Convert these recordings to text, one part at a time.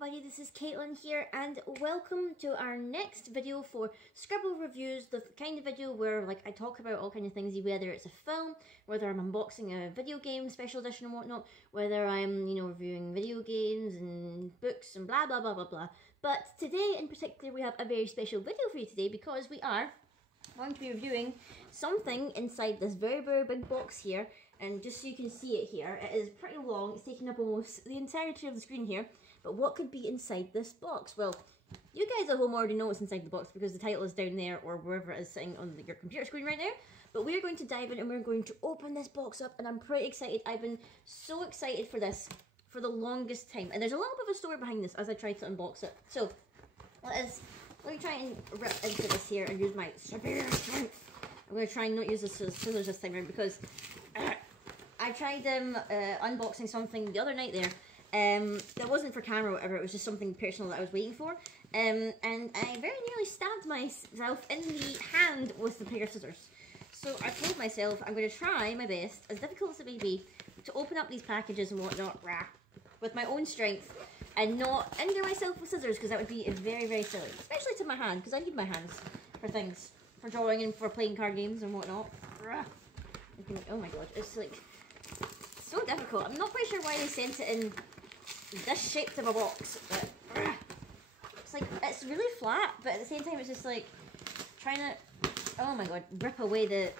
everybody, this is Caitlin here, and welcome to our next video for Scribble Reviews, the kind of video where I talk about all kind of things, whether it's a film, whether I'm unboxing a video game special edition and whatnot, whether I'm, reviewing video games and books and blah blah blah blah blah. But today in particular we have a very special video for you today because we are going to be reviewing something inside this very, very big box here. And just so you can see it here, it is pretty long, it's taking up almost the entirety of the screen here. But what could be inside this box? Well, you guys at home already know what's inside the box because the title is down there or wherever it is sitting on your computer screen right now. But we're going to dive in and we're going to open this box up, and I'm pretty excited. I've been so excited for this for the longest time. And there's a little bit of a story behind this as I try to unbox it. So, let me try and rip into this here and use my superior strength. I'm going to try and not use the scissors this time around because I tried unboxing something the other night there. That wasn't for camera or whatever, it was just something personal that I was waiting for. And I very nearly stabbed myself in the hand with the pair of scissors. So I told myself I'm going to try my best, as difficult as it may be, to open up these packages and whatnot with my own strength and not injure myself with scissors, because that would be very, very silly. Especially to my hand, because I need my hands for things. For drawing and for playing card games and whatnot. Oh my god, it's like so difficult. I'm not quite sure why they sent it in this shape of a box, but it's like, it's really flat, but at the same time it's just like trying to, oh my god, rip away the,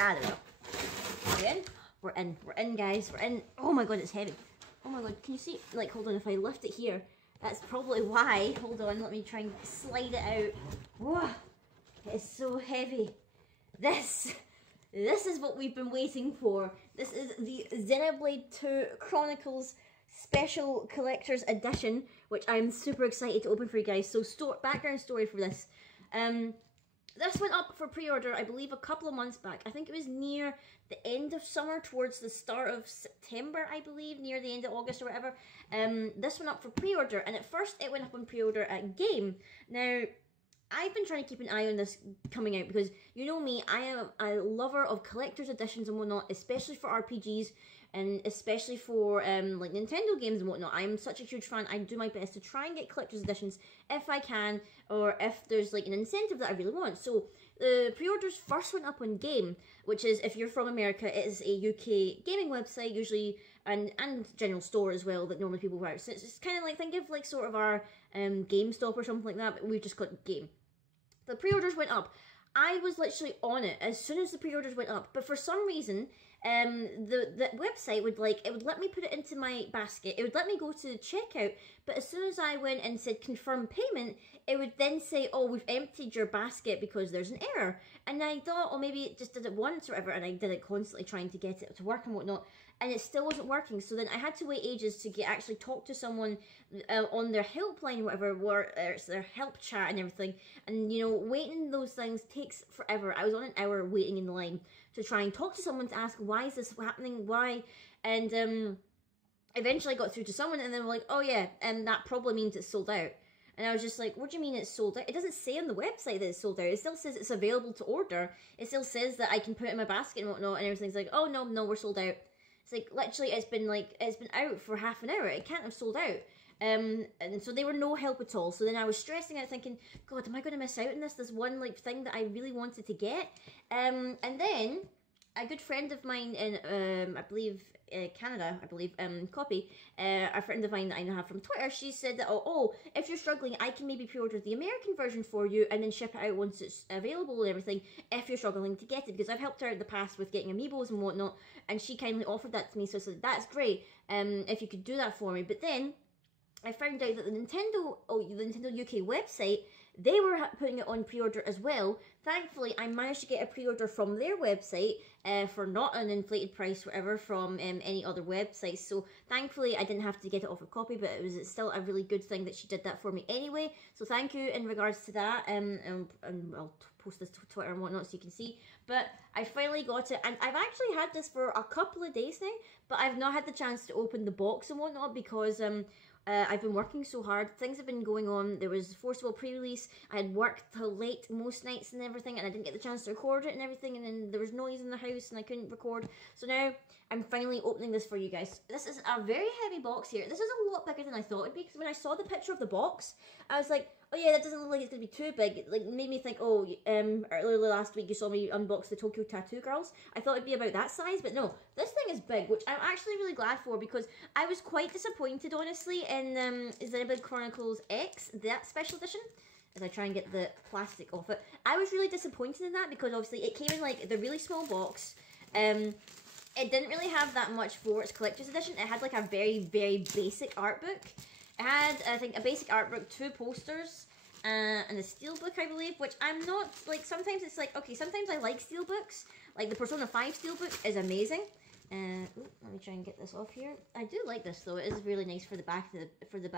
I don't know. We're in guys, we're in. Oh my god, it's heavy. Oh my god, can you see, like, hold on, if I lift it here, that's probably why. Hold on, let me try and slide it out. Whoa, it is so heavy. This is what we've been waiting for. This is the Xenoblade Chronicles Special Collector's Edition, which I'm super excited to open for you guys. So, background story for this. This went up for pre-order, I believe, a couple of months back. I think it was near the end of summer, towards the start of September, I believe, near the end of August or whatever. This went up for pre-order, and at first it went up on pre-order at Game. Now, I've been trying to keep an eye on this coming out because, you know me, I am a lover of collector's editions and whatnot, especially for RPGs and especially for like Nintendo games and whatnot. I'm such a huge fan. I do my best to try and get collector's editions if I can, or if there's like an incentive that I really want. So the pre-orders first went up on Game, which is, if you're from America, it is a UK gaming website usually, and general store as well that normally people buy. So it's kind of like, think of like sort of our GameStop or something like that, but we've just got Game. The pre-orders went up. I was literally on it as soon as the pre-orders went up, but for some reason, the website would let me put it into my basket. It would let me go to checkout, but as soon as I went and said confirm payment, it would then say, oh, we've emptied your basket because there's an error. And I thought, oh, maybe it just did it once or whatever, and I did it constantly trying to get it to work and whatnot, and it still wasn't working. So then I had to wait ages to actually talk to someone on their helpline or whatever, where it's their help chat and everything. And, waiting those things takes forever. I was on an hour waiting in the line to try and talk to someone to ask, why is this happening, why? And eventually I got through to someone, and they were like, oh yeah, and that probably means it's sold out. And I was just like, what do you mean it's sold out? It doesn't say on the website that it's sold out. It still says it's available to order. It still says that I can put it in my basket and whatnot, and everything's like, oh no, we're sold out. It's like, literally, it's been out for half an hour. It can't have sold out. And so they were no help at all. So then I was stressing out, thinking, God, am I going to miss out on this one thing that I really wanted to get? And then a good friend of mine in, I believe, Canada, Copy, a friend of mine that I have from Twitter, she said that, oh, if you're struggling, I can maybe pre-order the American version for you and then ship it out once it's available and everything, if you're struggling to get it, because I've helped her in the past with getting amiibos and whatnot, and she kindly offered that to me, so I said, that's great, if you could do that for me. But then I found out that the Nintendo UK website, they were putting it on pre-order as well. Thankfully, I managed to get a pre-order from their website for not an inflated price, whatever, from any other websites. So thankfully, I didn't have to get it off of Copy, but it was still a really good thing that she did that for me anyway. So thank you in regards to that. And I'll post this to Twitter and whatnot so you can see. But I finally got it, and I've actually had this for a couple of days now, but I've not had the chance to open the box and whatnot because I've been working so hard. Things have been going on. There was forcible pre-release. I had worked till late most nights and everything, and I didn't get the chance to record it and everything, and then there was noise in the house and I couldn't record. So now I'm finally opening this for you guys. This is a very heavy box here. This is a lot bigger than I thought it'd be, because when I saw the picture of the box, I was like, oh yeah, that doesn't look like it's going to be too big. It like, made me think, oh, earlier last week you saw me unbox the Tokyo Tattoo Girls. I thought it'd be about that size, but no, this thing is big, which I'm actually really glad for, because I was quite disappointed, honestly, in Xenoblade Chronicles X, that special edition. As I try and get the plastic off it, I was really disappointed in that, because obviously it came in like the really small box. It didn't really have that much for its collector's edition. It had like a very, very basic art book. It had, I think, a basic art book, 2 posters, and a steelbook, I believe, which I'm not, like, sometimes it's like, okay, sometimes I like steelbooks. Like, the Persona 5 steelbook is amazing. Ooh, let me try and get this off here. I do like this, though. It is really nice for the back of the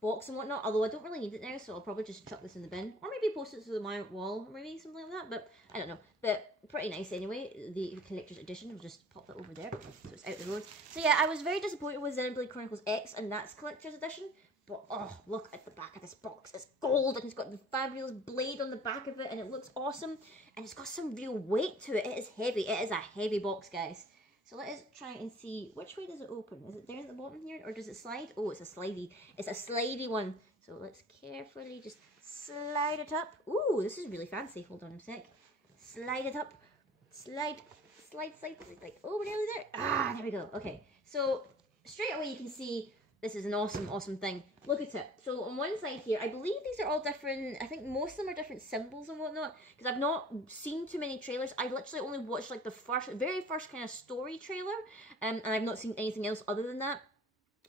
box and whatnot, although I don't really need it now, so I'll probably just chuck this in the bin, or maybe post it to my wall, or maybe something like that, but I don't know. But pretty nice anyway, the collector's edition. I'll just pop that over there, so it's out the road. So yeah, I was very disappointed with Xenoblade Chronicles X, and that's collector's edition, but oh, look at the back of this box. It's gold, and it's got the fabulous blade on the back of it, and it looks awesome, and it's got some real weight to it. It is heavy. It is a heavy box, guys. So let us try and see, which way does it open? Is it there at the bottom here, or does it slide? Oh, it's a slidey one. So let's carefully just slide it up. Ooh, this is really fancy. Hold on a sec. Slide it up. Slide, like, oh, nearly there. Ah, there we go. Okay, so straight away you can see this is an awesome, awesome thing. Look at it. So on one side here, I believe these are all different, I think most of them are different symbols and whatnot, because I've not seen too many trailers. I literally only watched like the very first kind of story trailer, and I've not seen anything else other than that,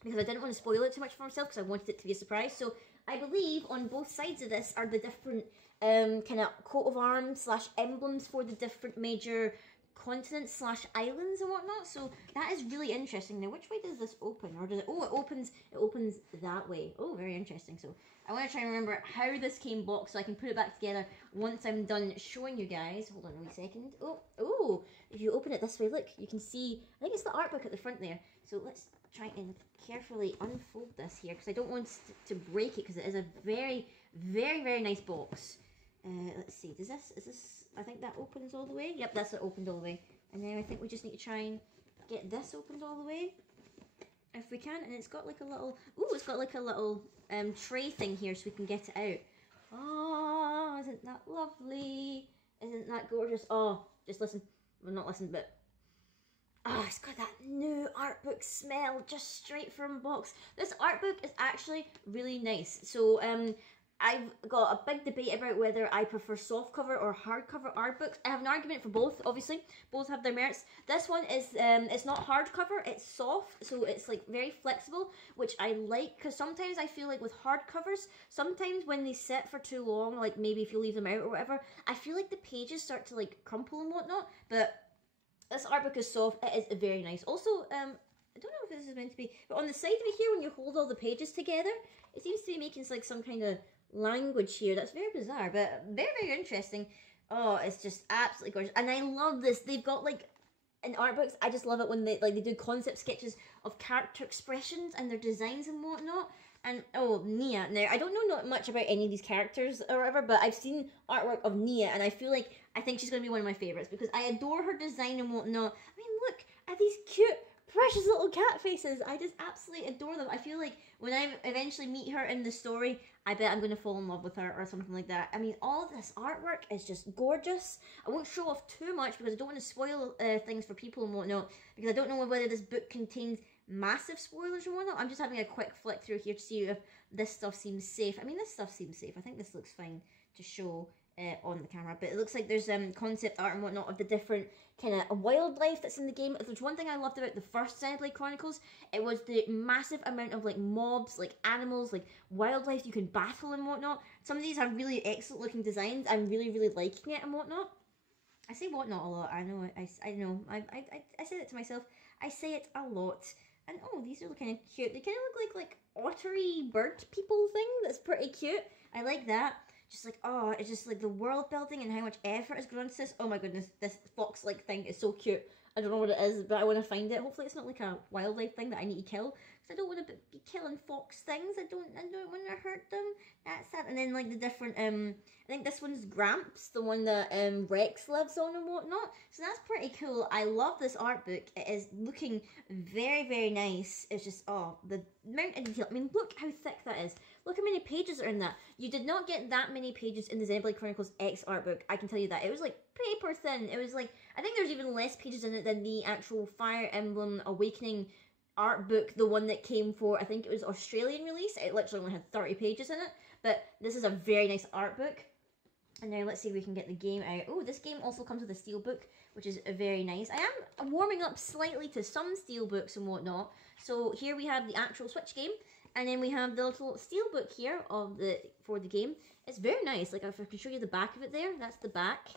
because I didn't want to spoil it too much for myself, because I wanted it to be a surprise. So I believe on both sides of this are the different kind of coat of arms / emblems for the different major continents / islands and whatnot. So that is really interesting. Now, which way does this open? Or does it, oh, it opens that way. Oh, very interesting. So I want to try and remember how this came boxed, so I can put it back together once I'm done showing you guys. Hold on a wee second. Oh, if you open it this way, look, you can see, I think it's the art book at the front there. So let's try and carefully unfold this here, because I don't want to break it, because it is a very, very, very nice box. Let's see, is this, I think that opens all the way. Yep, that's it, opened all the way. And then I think we just need to try and get this opened all the way, if we can. And it's got like a little, ooh, it's got like a little tray thing here, so we can get it out. Oh, isn't that lovely? Isn't that gorgeous? Oh, just listen, well, not listen, but oh, it's got that new art book smell just straight from box. This art book is actually really nice. So I've got a big debate about whether I prefer softcover or hardcover art books. I have an argument for both, obviously. Both have their merits. This one is, it's not hardcover, it's soft, so it's like very flexible, which I like, because sometimes I feel like with hardcovers, sometimes when they sit for too long, like maybe if you leave them out or whatever, I feel like the pages start to like crumple and whatnot, but this art book is soft. It is very nice. Also, I don't know if this is meant to be, but on the side of it here, when you hold all the pages together, it seems to be making like some kind of language here. That's very bizarre, but very, very interesting. Oh, it's just absolutely gorgeous. And I love this. They've got like, in art books, I just love it when they do concept sketches of character expressions and their designs and whatnot. And oh, Nia. Now, I don't know not much about any of these characters or whatever, but I've seen artwork of Nia, and I think she's going to be one of my favourites, because I adore her design and whatnot. I mean, look at these cute, precious little cat faces. I just absolutely adore them. I feel like when I eventually meet her in the story, I bet I'm going to fall in love with her or something like that. I mean, all this artwork is just gorgeous. I won't show off too much, because I don't want to spoil things for people and whatnot, because I don't know whether this book contains massive spoilers and whatnot. I'm just having a quick flick through here to see if this stuff seems safe. I mean, this stuff seems safe. I think this looks fine to show on the camera, but it looks like there's concept art and whatnot of the different kind of wildlife that's in the game. If there's one thing I loved about the first Xenoblade Chronicles, it was the massive amount of like mobs, like animals, like wildlife you can battle and whatnot. Some of these have really excellent looking designs. I'm really, really liking it and whatnot. I say whatnot a lot. I know. I know. I say it to myself. I say it a lot. And oh, these are kind of cute. They kind of look like ottery bird people thing. That's pretty cute. I like that. Just like, oh, it's just like the world building and how much effort has gone into this. Oh my goodness, this fox-like thing is so cute. I don't know what it is, but I want to find it. Hopefully it's not like a wildlife thing that I need to kill, I don't want to be killing fox things. I don't want to hurt them. That's that. And then like the different I think this one's Gramps, the one that Rex lives on and whatnot. So that's pretty cool. I love this art book. It is looking very, very nice. It's just, oh, the amount of detail. I mean, look how thick that is. Look how many pages are in that. You did not get that many pages in the Xenoblade Chronicles X art book. I can tell you that. It was like paper thin. It was like, I think there's even less pages in it than the actual Fire Emblem Awakening art book, the one that came for, I think it was Australian release. It literally only had 30 pages in it. But this is a very nice art book. And now let's see if we can get the game out. Oh, this game also comes with a steelbook, which is very nice. I am warming up slightly to some steelbooks and whatnot. So here we have the actual Switch game, and then we have the little steelbook here for the game. It's very nice. Like if I can show you the back of it there, that's the back.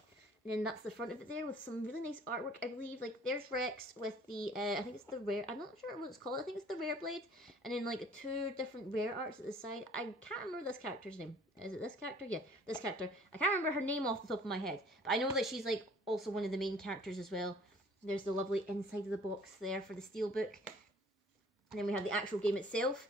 And then that's the front of it there with some really nice artwork. I believe, like, there's Rex with the, I think it's the rare, I'm not sure what it's called. I think it's the rare blade. And then, like, 2 different rare arts at the side. I can't remember this character's name. Is it this character? Yeah, this character. I can't remember her name off the top of my head. But I know that she's, like, also one of the main characters as well. There's the lovely inside of the box there for the steelbook. And then we have the actual game itself,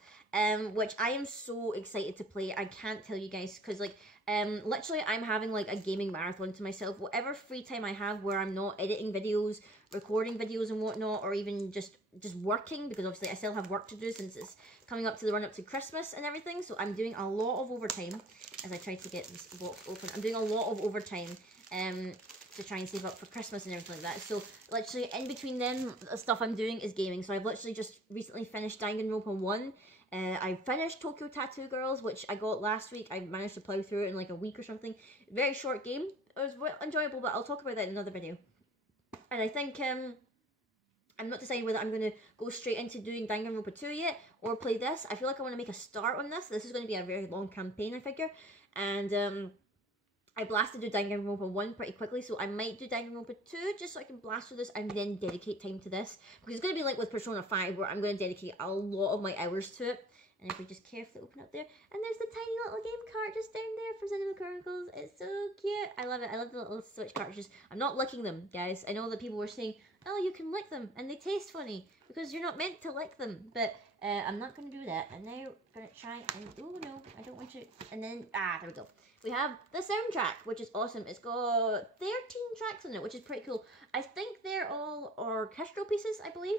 which I am so excited to play. I can't tell you guys, because, like, literally I'm having, like, a gaming marathon to myself. Whatever free time I have where I'm not editing videos, recording videos and whatnot, or even just working, because obviously I still have work to do since it's coming up to the run-up to Christmas and everything. So I'm doing a lot of overtime as I try to get this box open. I'm doing a lot of overtime, to try and save up for Christmas and everything like that. So literally in between them, the stuff I'm doing is gaming. So I've literally just recently finished Danganronpa 1. I finished Tokyo Tattoo Girls, which I got last week. I managed to plow through it in like a week or something. Very short game. It was enjoyable, but I'll talk about that in another video. And I think I'm not deciding whether I'm going to go straight into doing Danganronpa 2 yet or play this. I feel like I want to make a start on this. This is going to be a very long campaign, I figure. And I blasted through Danganronpa 1 pretty quickly, so I might do Danganronpa 2 just so I can blast through this and then dedicate time to this. Because it's going to be like with Persona 5 where I'm going to dedicate a lot of my hours to it. And if we just carefully open up there, and there's the tiny little game cart just down there for Xenoblade Chronicles. It's so cute. I love it. I love the little Switch cartridges. I'm not licking them, guys. I know that people were saying, oh, you can lick them and they taste funny because you're not meant to lick them. But I'm not going to do that. And now I'm going to try and, oh no, I don't want to. And then, there we go. We have the soundtrack, which is awesome. It's got 13 tracks on it, which is pretty cool. I think they're all orchestral pieces, I believe.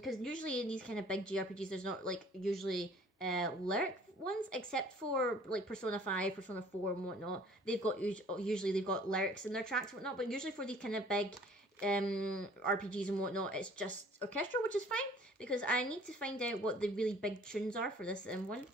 Because usually in these kind of big JRPGs, there's not, like, usually lyric ones, except for, like, Persona 5, Persona 4, and whatnot. They've got, usually they've got lyrics in their tracks and whatnot, but usually for these kind of big RPGs and whatnot, it's just orchestral, which is fine, because I need to find out what the really big tunes are for this one.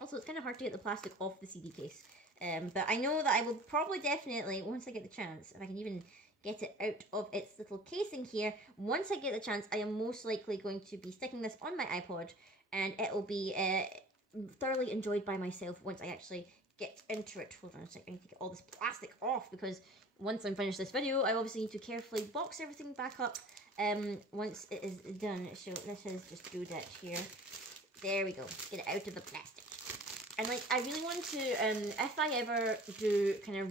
Also, it's kind of hard to get the plastic off the CD case. But I know that I will probably definitely, once I get the chance, if I can even get it out of its little casing here, once I get the chance, I am most likely going to be sticking this on my iPod, and it will be thoroughly enjoyed by myself once I actually get into it. Hold on a second, I need to get all this plastic off, because once I'm finished this video, I obviously need to carefully box everything back up once it is done. So this is just do that here. There we go. Get it out of the plastic. And, like, I really want to, if I ever do kind of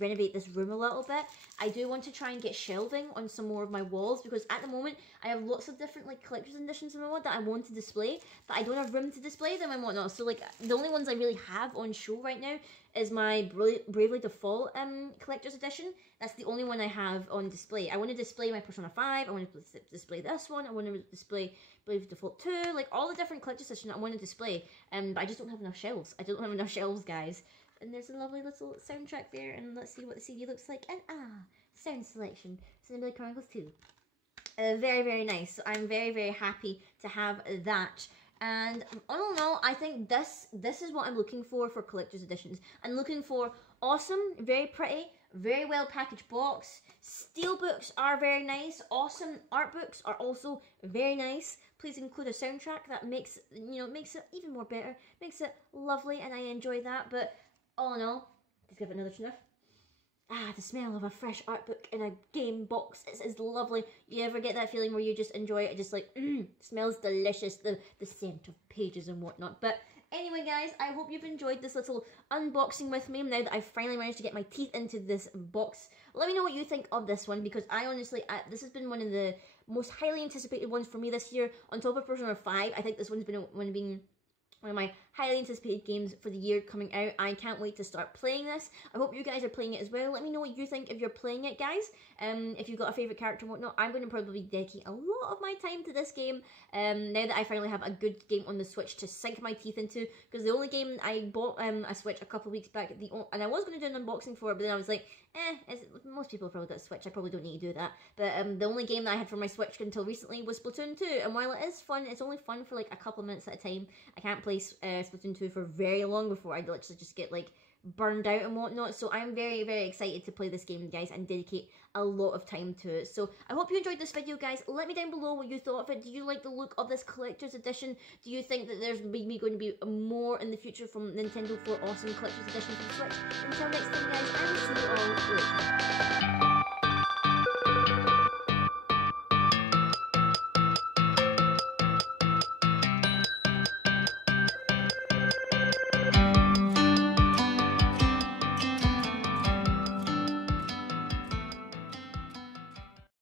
renovate this room a little bit, I do want to try and get shelving on some more of my walls, because at the moment, I have lots of different, like, collector's editions and whatnot that I want to display, but I don't have room to display them and whatnot. So, like, the only ones I really have on show right now is my Bravely Default collector's edition. That's the only one I have on display. I want to display my Persona 5, I want to display this one, I want to display Bravely Default 2, like, all the different collector's editions I want to display, but I just don't have enough shelves. I don't have enough shelves, guys. And there's a lovely little soundtrack there, and let's see what the CD looks like, and sound selection, Xenoblade Chronicles 2. Very, very nice. So I'm very, very happy to have that. And all in all, I think this is what I'm looking for collector's editions. I'm looking for awesome, very pretty, very well packaged box. Steelbooks are very nice. Awesome art books are also very nice. Please include a soundtrack that makes it even more better, makes it lovely, and I enjoy that. But all in all, let's give it another sniff. The smell of a fresh art book in a game box is lovely. You ever get that feeling where you just enjoy it? Just like, smells delicious, the scent of pages and whatnot. But anyway, guys, I hope you've enjoyed this little unboxing with me now that I've finally managed to get my teeth into this box. Let me know what you think of this one, because I honestly, this has been one of the most highly anticipated ones for me this year. On top of Persona 5, I think this one's been one of my highly anticipated games for the year coming out. I can't wait to start playing this. I hope you guys are playing it as well. Let me know what you think if you're playing it, guys. If you've got a favourite character and whatnot. I'm going to probably dedicate a lot of my time to this game now that I finally have a good game on the Switch to sink my teeth into. Because the only game I bought a Switch a couple of weeks back, and I was going to do an unboxing for it, but then I was like, most people have probably got a Switch, I probably don't need to do that. But the only game that I had for my Switch until recently was Splatoon 2, and while it is fun, it's only fun for like a couple of minutes at a time. I can't play Splatoon 2 for very long before I literally just get like burned out and whatnot. So I'm very, very excited to play this game, guys, and dedicate a lot of time to it. So I hope you enjoyed this video, guys. Let me down below what you thought of it. Do you like the look of this collector's edition? Do you think that there's maybe going to be more in the future from Nintendo for awesome collector's edition for the Switch? Until next time, guys, I will see you all later.